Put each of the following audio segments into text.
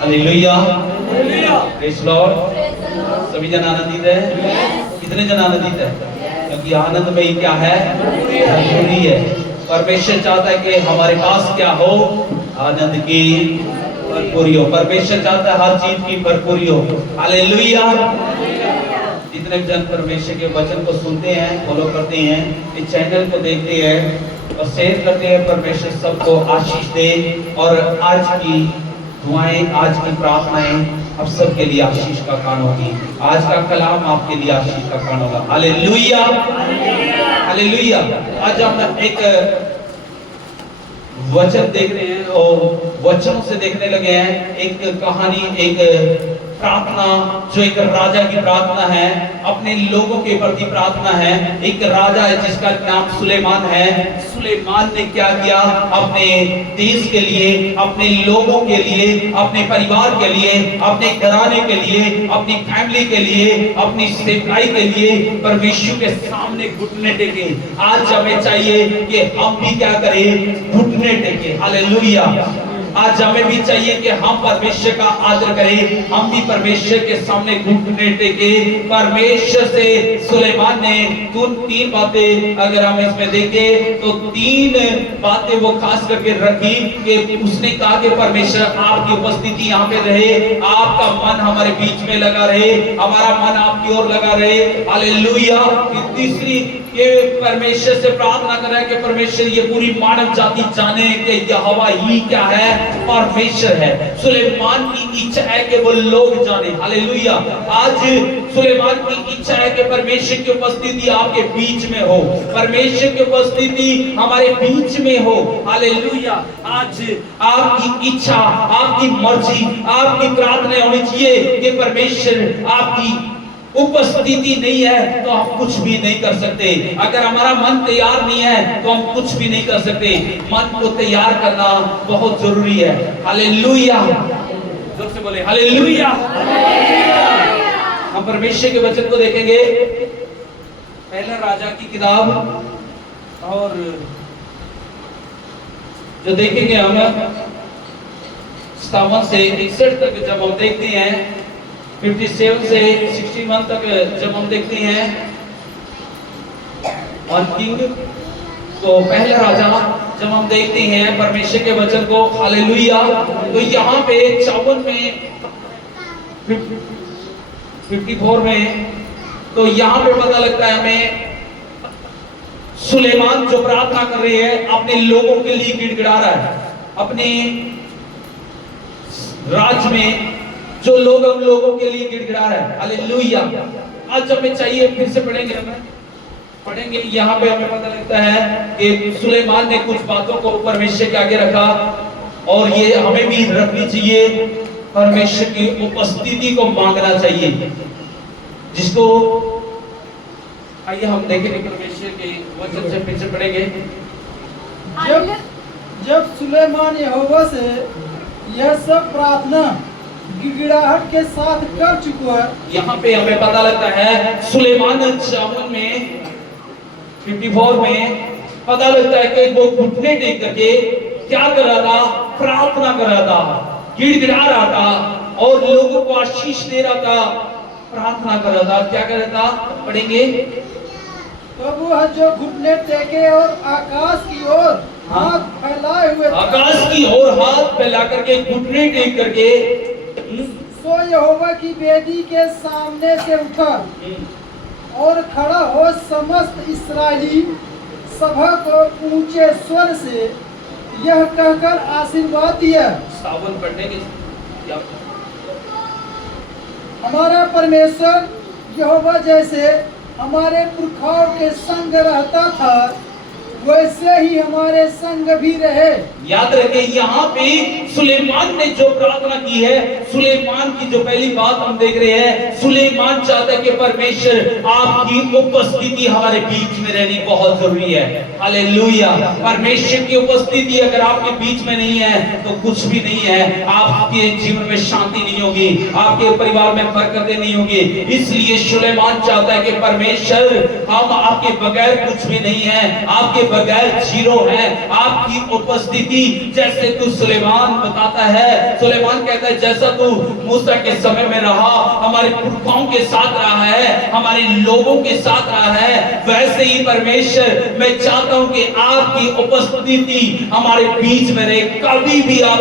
Hallelujah, praise Lord. सभी जन आनंदित है? कितने जन आनंदित है? क्योंकि आनंद में ही क्या है? भरपूरी है। परमेश्वर चाहता है कि हमारे पास क्या हो? आनंद की भरपूरी हो। परमेश्वर चाहता है हर चीज की भरपूरी हो। हालेलुया। जितने जन परमेश्वर के वचन को सुनते हैं, फॉलो करते हैं, इस चैनल को देखते हैं और शेयर करते हैं, परमेश्वर सबको आशीष दे। और आज की दुआएं, आज की प्रार्थनाएं आप सबके लिए आशीष का कारण होगी। आज का कलाम आपके लिए आशीष का कारण होगा। Hallelujah, hallelujah. आज हम एक वचन देख रहे हैं और वचनों से देखने लगे हैं। एक कहानी, एक प्रार्थना, जो एक राजा की प्रार्थना है, अपने लोगों के प्रति प्रार्थना है। एक राजा है जिसका नाम सुलेमान है। सुलेमान ने क्या किया? अपने देश के लिए, अपने लोगों के लिए, अपने परिवार के लिए, अपने घराने के लिए, अपनी फैमिली के लिए, अपनी सेवकाई के लिए परमेश्वर के सामने घुटने टेके। आज हमें चाहिए कि हम भी क्या करें? घुटने टेके। हालेलुया। आज हमें भी चाहिए कि हम परमेश्वर का आदर करें, हम भी परमेश्वर के सामने घुटने टेके। परमेश्वर से सुलेमान ने तीन बातें अगर हम इसमें देखें तो तीन बातें वो खास करके रखी कि उसने कहा कि परमेश्वर आपकी उपस्थिति यहाँ पे रहे, आपका मन हमारे बीच में लगा रहे, हमारा मन आपकी ओर लगा रहे। हालेलुया। तीसरी ये परमेश्वर से प्रार्थना कर रहा है कि परमेश्वर ये पूरी मानव जाति जाने कि यहोवा ही क्या है? परमेश्वर है। सुलेमान की इच्छा है कि वो लोग जाने। हालेलुया। आज सुलेमान की इच्छा है कि परमेश्वर की उपस्थिति आपके बीच में हो, परमेश्वर की उपस्थिति हमारे बीच में हो। हालेलुया। आज आपकी इच्छा, आपकी मर्जी, आपकी प्रार्थना होनी चाहिए कि परमेश्वर आपकी उपस्थिति नहीं है तो हम कुछ भी नहीं कर सकते। अगर हमारा मन तैयार नहीं है तो हम कुछ भी नहीं कर सकते। मन को तैयार करना बहुत जरूरी है। हालेलुया। जोर से बोले हालेलुया। हम परमेश्वर के वचन को देखेंगे, पहला राजा की किताब, और जो देखेंगे हम 57 से 61 तक जब हम देखते हैं, 57 से 61 तक जब हम देखते हैं और किंग तो पहला राजा जब हम देखते हैं परमेश्वर के वचन को, हालेलुया, तो यहाँ पे 54 में 54 में तो यहाँ पे पता लगता है हमें सुलेमान जो प्रार्थना कर रहे हैं अपने लोगों के लिए गिड़गिड़ा रहा है। अपने राज्य में जो लोग हम लोगों के लिए गिड़गिड़ा रहा है। हालेलुया। आज हमें चाहिए, फिर से पढ़ेंगे, हमें पढ़ेंगे, यहाँ पे हमें पता लगता है कि सुलेमान ने कुछ बातों को परमेश्वर के आगे रखा और ये हमें भी रखनी चाहिए। परमेश्वर की उपस्थिति को मांगना चाहिए, जिसको आइए हम देखेंगे परमेश्वर के वचन से, फिर से पढ़ेंगे। जब सुलेमान यहोवा से यह सब प्रार्थना गिड़गिड़ाहट के साथ कर चुका है, यहाँ पे हमें पता लगता है सुलेमान 54 में 54 में पता लगता है कि वो घुटने टेक करके क्या कर रहा था? प्रार्थना कर रहा था, गिड़गिड़ा रहा था और लोगों को आशीष दे रहा था, प्रार्थना कर रहा था। क्या कर रहा था? पढ़ेंगे। तो वो जो घुटने टेके और आकाश की ओर हाथ फैलाए हुए, आकाश की ओर हाथ फैला करके घुटने टेक करके सो यहोवा की वेदी के सामने से उठा और खड़ा हो समस्त इस्राएली सभा को ऊंचे स्वर से यह कहकर आशीर्वाद दिया। सावन पढ़ने के हमारा परमेश्वर यहोवा जैसे हमारे पुरखाओं के संग रहता था, वैसे ही हमारे संग भी रहे। याद रखें, यहाँ पे सुलेमान ने जो प्रार्थना की है, सुलेमान की जो पहली बात हम देख रहे हैं, सुलेमान चाहता है कि परमेश्वर आपकी उपस्थिति हमारे बीच में रहनी बहुत जरूरी है। हालेलुया। परमेश्वर की उपस्थिति अगर आपके बीच में नहीं है तो कुछ भी नहीं है। आपके जीवन में शांति नहीं होगी, आपके परिवार में बरकतें नहीं होगी। इसलिए सुलेमान चाहता है कि परमेश्वर, हम आपके बगैर कुछ भी नहीं है, आपके बगैर जीरो है। आपकी उपस्थिति जैसे तू सुलेमान बताता है, सुलेमान कहता है जैसा तू मूसा के समय में रहा, हमारे पुरखाओं के साथ रहा है, हमारे लोगों के साथ रहा है, वैसे ही परमेश्वर मैं चाहता हूं कि आपकी उपस्थिति हमारे बीच में रहे। कभी भी आप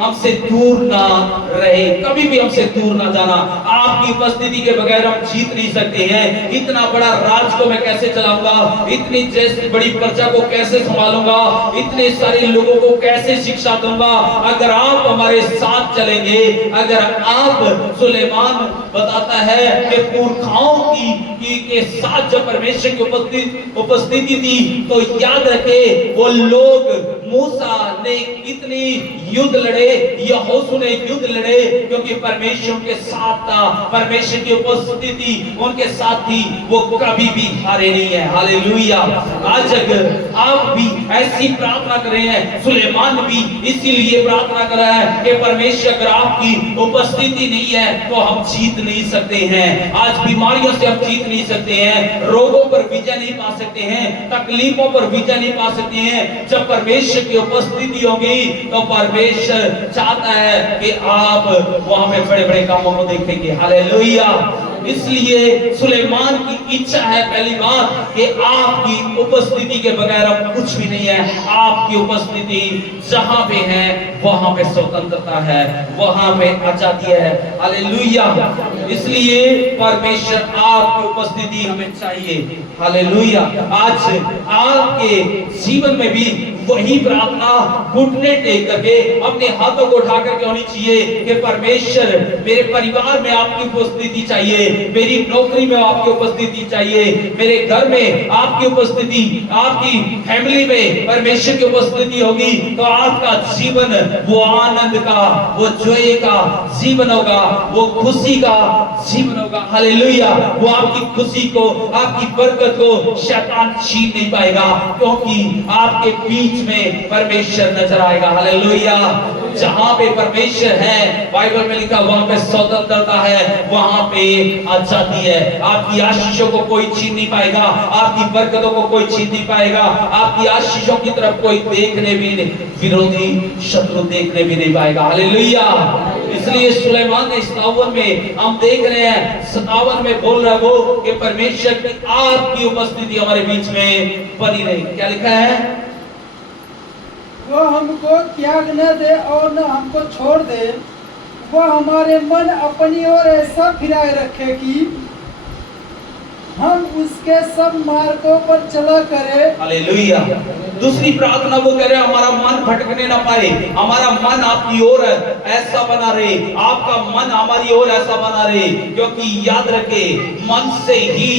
हमसे दूर ना रहे, कभी भी हमसे दूर ना जाना। आपकी उपस्थिति के बगैर हम जीत नहीं सकते हैं। इतना बड़ा राज को मैं कैसे चलाऊंगा, इतनी जैसी बड़ी प्रजा को कैसे संभालूंगा, इतने सारे लोगों को कैसे शिक्षा दूंगा, अगर आप हमारे साथ चलेंगे। अगर आप, सुलेमान बताता है कि पुरखाओं के साथ जब परमेश्वर की उपस्थिति थी, तो याद रखे वो लोग, मूसा ने इतनी युद्ध लड़े, यहोशू ने युद्ध लड़े, क्योंकि परमेश्वर के साथ था, परमेश्वर की उपस्थिति उनके साथ थी, वो कभी भी हारे नहीं है। हालेलुया। आज अगर आप भी ऐसी प्रार्थना कर रहे हैं, सुलेमान भी इसीलिए प्रार्थना कर रहा है कि परमेश्वर अगर आपकी उपस्थिति नहीं है तो हम जीत नहीं सकते हैं। आज बीमारियों से हम जीत नहीं सकते हैं, रोगों पर विजय नहीं पा सकते हैं, तकलीफों पर विजय नहीं पा सकते हैं। जब परमेश्वर की उपस्थिति होगी तो परमेश्वर चाहता है कि आप वहां पे बड़े बड़े कामों को देखेंगे। हालेलुया। इसलिए सुलेमान की इच्छा है पहली बात कि आपकी उपस्थिति के बगैर अब कुछ भी नहीं है। आपकी उपस्थिति जहां पे है वहां पे स्वतंत्रता है, वहां पे आजादी है। हालेलुया। इसलिए परमेश्वर आपकी उपस्थिति हमें चाहिए। हालेलुया। आज आपके जीवन में भी वही प्रार्थना घुटने टेक करके अपने हाथों को उठा करके होनी चाहिए कि परमेश्वर मेरे परिवार में आपकी उपस्थिति चाहिए, मेरी नौकरी में आपकी उपस्थिति चाहिए, मेरे घर में आपकी उपस्थिति, आपकी फैमिली में परमेश्वर की उपस्थिति होगी तो आपका जीवन वो आनंद का, वो जय का जीवन होगा, वो खुशी का जीवन होगा। हालेलुया। वो आपकी खुशी को, आपकी बरकत को शैतान छीन नहीं पाएगा, क्योंकि आपके बीच में परमेश्वर नजर आएगा। हालेलुया। जहां पे परमेश्वर है, बाइबल में लिखा वहां पे स्वतंत्रता है, वहां पे आजादी है। आपकी आशीषों को कोई छीन नहीं पाएगा, आपकी बरकतों को कोई छीन नहीं पाएगा, आपकी आशीषों की तरफ कोई देखने भी नहीं, विरोधी शत्रु देखने भी नहीं पाएगा। हालेलुया। इसलिए सुलेमान ने 57 में हम देख रहे हैं, 57 में बोल रहा है वो कि परमेश्वर की आपकी उपस्थिति हमारे बीच में बनी रही। क्या लिखा है? वो हमको त्याग न दे और न हमको छोड़ दे, वो हमारे मन अपनी ओर ऐसा फिराए रखे कि हम उसके सब मार्गों पर चला करें। हालेलुया। दूसरी प्रार्थना वो कह रहे हैं हमारा मन भटकने ना पाए, हमारा मन आपकी ओर ऐसा बना रहे, आपका मन हमारी ओर ऐसा बना रहे। क्योंकि याद रखे मन से ही,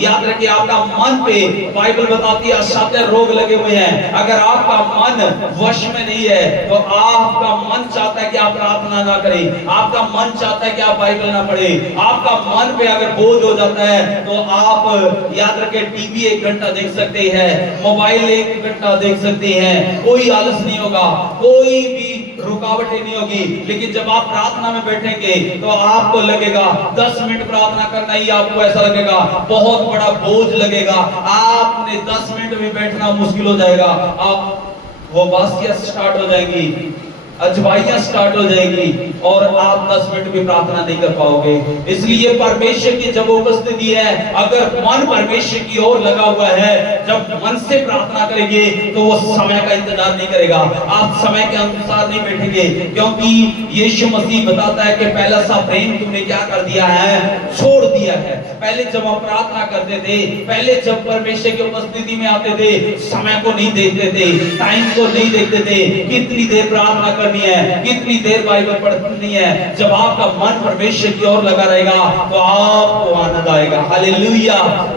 याद रखे आपका मन पे बाइबल बताती है असाध्य रोग लगे हुए हैं। अगर आपका मन वश में नहीं है तो आपका मन चाहता है कि आप प्रार्थना ना करें, आपका मन चाहता है कि आप बाइबल ना पढ़े, आपका मन पे अगर बोझ हो जाता है तो आप याद रखे टीवी 1 घंटा देख सकते हैं, मोबाइल 1 घंटा देख सकते हैं, कोई आलस नहीं होगा, कोई भी रुकावटें नहीं होगी। लेकिन जब आप प्रार्थना में बैठेंगे तो आपको लगेगा 10 मिनट प्रार्थना करना ही आपको ऐसा लगेगा बहुत बड़ा बोझ लगेगा, आपने 10 मिनट में बैठना मुश्किल हो जाएगा, आप वो बासियां स्टार्ट हो जाएंगी, अजवाइयां स्टार्ट हो जाएगी और आप 10 मिनट भी प्रार्थना नहीं कर पाओगे। इसलिए परमेश्वर की जब उपस्थिति है, अगर मन परमेश्वर की ओर लगा हुआ है, जब मन से प्रार्थना करेंगे तो वो समय का इंतजार नहीं करेगा, आप समय के अनुसार नहीं बैठेंगे। क्योंकि यीशु मसीह बताता है कि पहला सा प्रेम तुमने क्या कर दिया है, छोड़ दिया है। पहले जब हम प्रार्थना करते थे, पहले जब परमेश्वर की उपस्थिति में आते थे, समय को नहीं देखते थे, टाइम को नहीं देखते थे, कितनी देर प्रार्थना करनी है, कितनी देर बाइबल पढ़नी है। जब आपका मन परमेश्वर की ओर लगा रहेगा तो आपको आनंद आएगा। हालेलुया।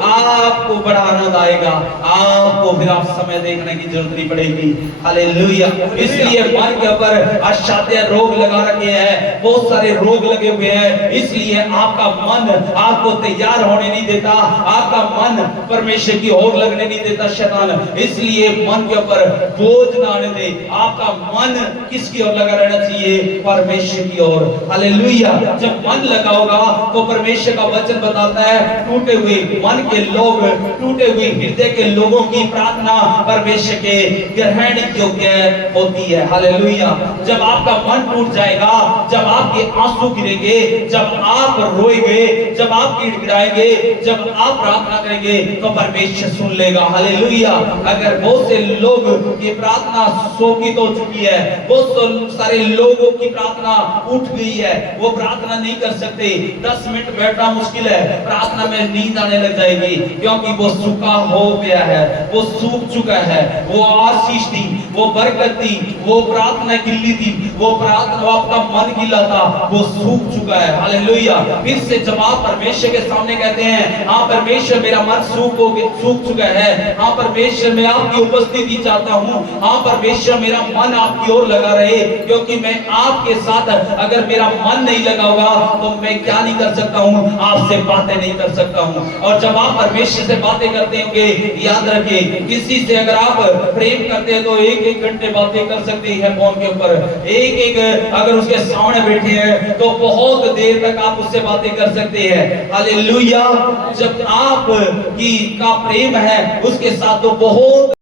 आपको बड़ा आनंद आएगा, आपको फिर आप समय देखने की जरूरत नहीं पड़ेगी। हालेलुया। इसलिए मन के ऊपर असाध्य रोग लगा रखे हैं, बहुत सारे रोग लगे हुए हैं, इसलिए आपका मन आपको तैयार होने नहीं देता, आपका मन परमेश्वर की ओर लगने नहीं देता शैतान। इसलिए मन के ऊपर बोझ ना आने दे। आपका मन किसकी किसकी ओर लगा रहना चाहिए? परमेश्वर की ओर। हालेलुया। जब मन लगा होगा तो परमेश्वर का वचन बताता है टूटे हुए मन के लोग, टूटे हुए हृदय के लोगों की प्रार्थना परमेश्वर के ग्रहण योग्य होती है। हालेलुया। जब आपका मन टूट जाएगा, जब आपके आंसू गिरेंगे, जब आप रोएंगे, जब आप गिड़गिड़ाएंगे, जब आप प्रार्थना करेंगे तो परमेश्वर सुन लेगा। हालेलुया। अगर बहुत से लोग की प्रार्थना शोकित हो चुकी है, बहुत सारे लोगों की प्रार्थना उठ गई है, वो प्रार्थना नहीं कर सकते, 10 मिनट बैठना मुश्किल है, प्रार्थना में नींद आने लग जाएगी, क्योंकि वो सूखा हो गया है, वो सूख चुका है, वो आशीष थी, वो बरकत थी, वो प्रार्थना गिल्ली थी, वो प्रार्थना आपका मन गिला था, वो सूख चुका है। हालेलुया। फिर से जब आप परमेश्वर के सामने कहते हैं, हाँ परमेश्वर मेरा मन सूख चुका है, हाँ परमेश्वर मैं आपकी उपस्थिति चाहता हूँ, हाँ परमेश्वर मेरा मन आपकी ओर लगा रहे, क्योंकि मैं आपके साथ अगर मेरा मन नहीं लगा होगा तो मैं क्या नहीं कर सकता हूँ? आपसे बातें नहीं कर सकता हूँ। और जब आप परमेश्वर से बातें करते होंगे, याद रखिए किसी से अगर आप प्रेम करते हैं तो 1-1 घंटे बातें कर सकते हैं फोन के ऊपर, एक अगर उसके सामने बैठे हैं तो बहुत देर तक आप उससे बातें कर सकते हैं। हालेलुया। जब आप की का प्रेम है उसके साथ तो बहुत